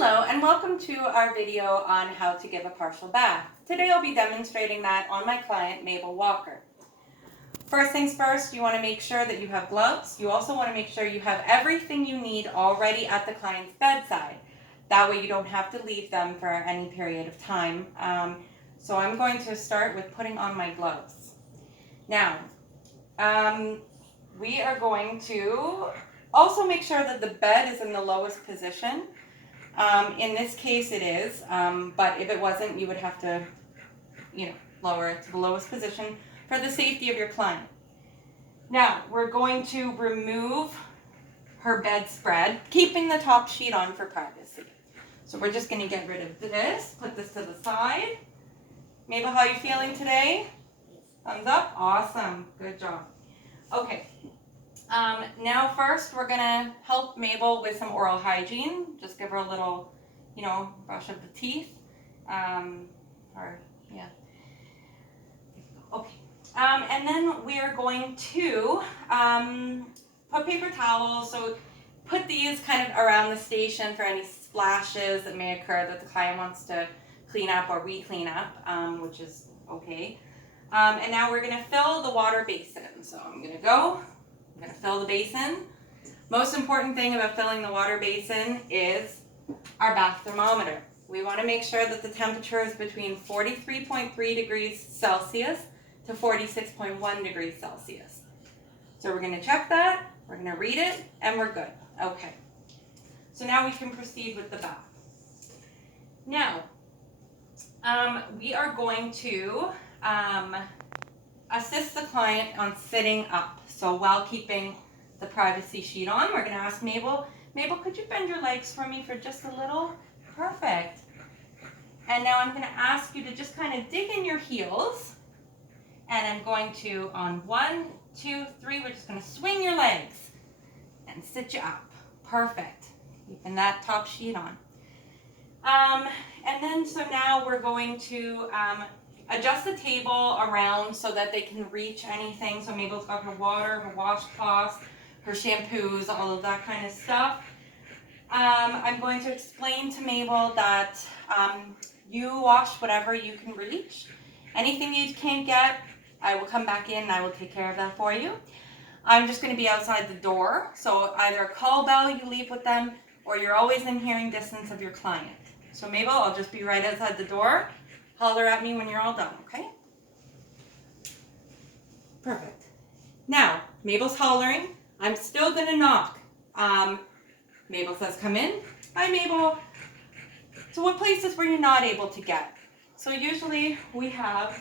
Hello and welcome to our video on how to give a partial bath. Today I'll be demonstrating that on my client Mabel Walker. First things first, you want to make sure that you have gloves. You also want to make sure you have everything you need already at the client's bedside. That way you don't have to leave them for any period of time. So I'm going to start with putting on my gloves. Now, we are going to also make sure that the bed is in the lowest position. In this case it is, but if it wasn't, you would have to, lower it to the lowest position for the safety of your client. Now, we're going to remove her bedspread, keeping the top sheet on for privacy. So we're just going to get rid of this, put this to the side. Mabel, how are you feeling today? Thumbs up? Awesome. Good job. Okay. Now first we're going to help Mabel with some oral hygiene. Just give her a little, brush of the teeth. Okay. And then we are going to put paper towels. So put these kind of around the station for any splashes that may occur that the client wants to clean up or we clean up, which is okay. And now we're going to fill the water basin. So I'm going to fill the basin. Most important thing about filling the water basin is our bath thermometer. We want to make sure that the temperature is between 43.3 degrees Celsius to 46.1 degrees Celsius. So we're going to check that, we're going to read it, and we're good. Okay. So now we can proceed with the bath. Now, we are going to assist the client on sitting up. So while keeping the privacy sheet on, we're going to ask Mabel, could you bend your legs for me for just a little? Perfect. And now I'm going to ask you to just kind of dig in your heels. And I'm going to, on 1, 2, 3, we're just going to swing your legs and sit you up. Perfect. Keeping that top sheet on. And then, so now we're going to adjust the table around so that they can reach anything. So Mabel's got her water, her washcloths, her shampoos, all of that kind of stuff. I'm going to explain to Mabel that you wash whatever you can reach. Anything you can't get, I will come back in and I will take care of that for you. I'm just going to be outside the door. So either a call bell you leave with them or you're always in hearing distance of your client. So Mabel, I'll just be right outside the door. Holler at me when you're all done, okay? Perfect. Now, Mabel's hollering. I'm still going to knock. Mabel says, come in. Hi, Mabel. So what places were you not able to get? So usually we have,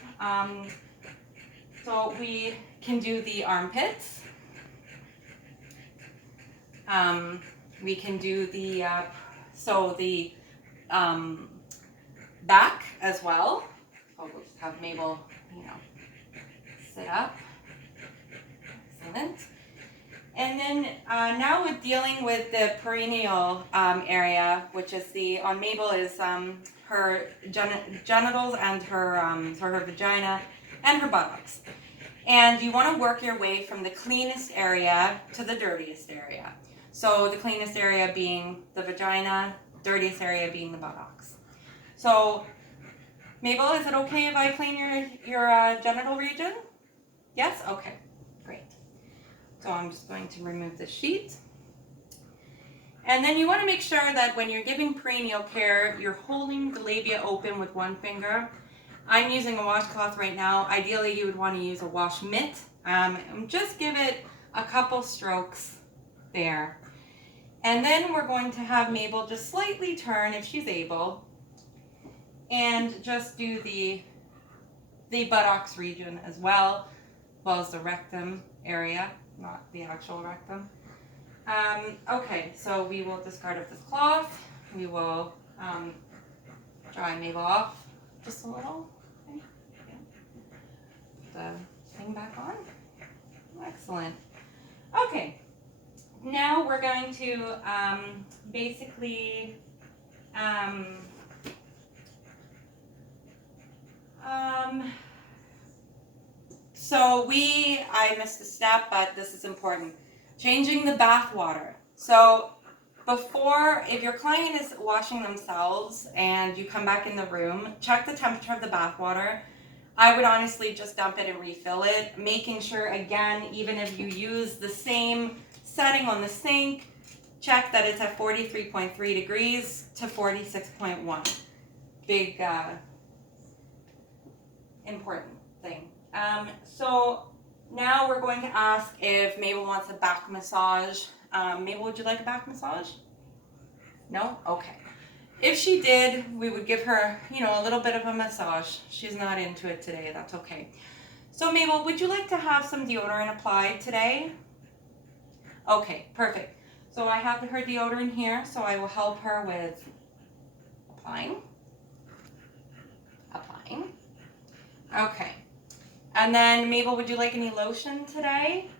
so we can do the armpits. We can do the, back as well. So we'll just have Mabel, sit up. Excellent. And then now with dealing with the perineal area, which is on Mabel is her genitals and her, so her vagina and her buttocks. And you want to work your way from the cleanest area to the dirtiest area. So the cleanest area being the vagina, dirtiest area being the buttocks. So, Mabel, is it okay if I clean your genital region? Yes? Okay, great. So I'm just going to remove the sheet. And then you want to make sure that when you're giving perineal care, you're holding the labia open with one finger. I'm using a washcloth right now. Ideally, you would want to use a wash mitt. And just give it a couple strokes there. And then we're going to have Mabel just slightly turn, if she's able, and just do the buttocks region as well as the rectum area, not the actual rectum. Okay, so we will discard of this cloth. We will dry Mabel off just a little. Okay. Yeah. The thing back on. Excellent. Okay, now we're going to basically so I missed a step, but this is important. Changing the bath water. So before, if your client is washing themselves and you come back in the room, check the temperature of the bath water. I would honestly just dump it and refill it, making sure, again, even if you use the same setting on the sink, check that it's at 43.3 degrees to 46.1. Big, important thing. So now we're going to ask if Mabel wants a back massage. Mabel, would you like a back massage? No? Okay. If she did, we would give her, a little bit of a massage. She's not into it today. That's okay. So Mabel, would you like to have some deodorant applied today? Okay, perfect. So I have her deodorant here, so I will help her with applying. Okay. And then Mabel, would you like any lotion today?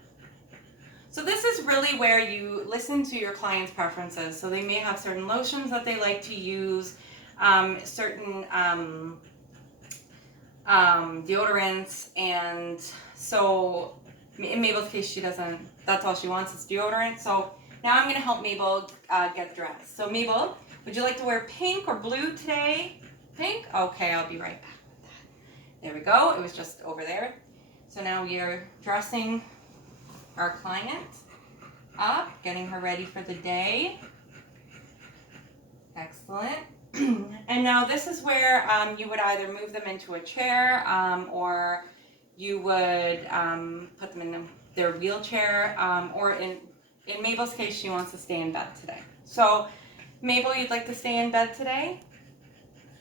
So this is really where you listen to your client's preferences. So they may have certain lotions that they like to use, certain deodorants, and so in Mabel's case, she doesn't, that's all she wants is deodorant. So now I'm going to help Mabel get dressed. So Mabel, would you like to wear pink or blue today? Pink? Okay, I'll be right back with that. There we go. It was just over there. So now we are dressing our client up, getting her ready for the day. Excellent. And now this is where you would either move them into a chair or you would put them in their wheelchair, or in Mabel's case, she wants to stay in bed today. So Mabel, you'd like to stay in bed today?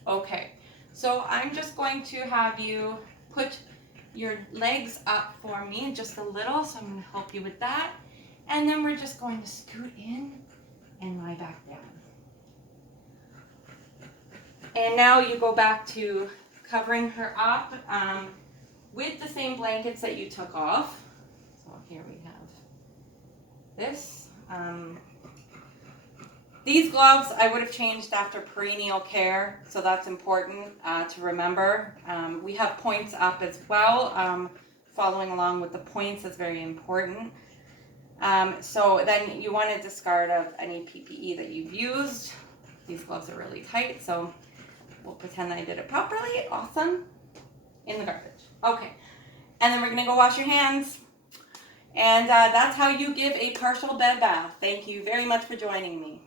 Okay. So I'm just going to have you put your legs up for me just a little, so I'm going to help you with that. And then we're just going to scoot in and lie back down. And now you go back to covering her up with the same blankets that you took off. So here we have this. These gloves I would have changed after perineal care, so that's important to remember. We have points up as well. Following along with the points is very important. So then you want to discard of any PPE that you've used. These gloves are really tight, so we'll pretend that I did it properly. Awesome. In the garbage. Okay. And then we're going to go wash your hands. And that's how you give a partial bed bath. Thank you very much for joining me.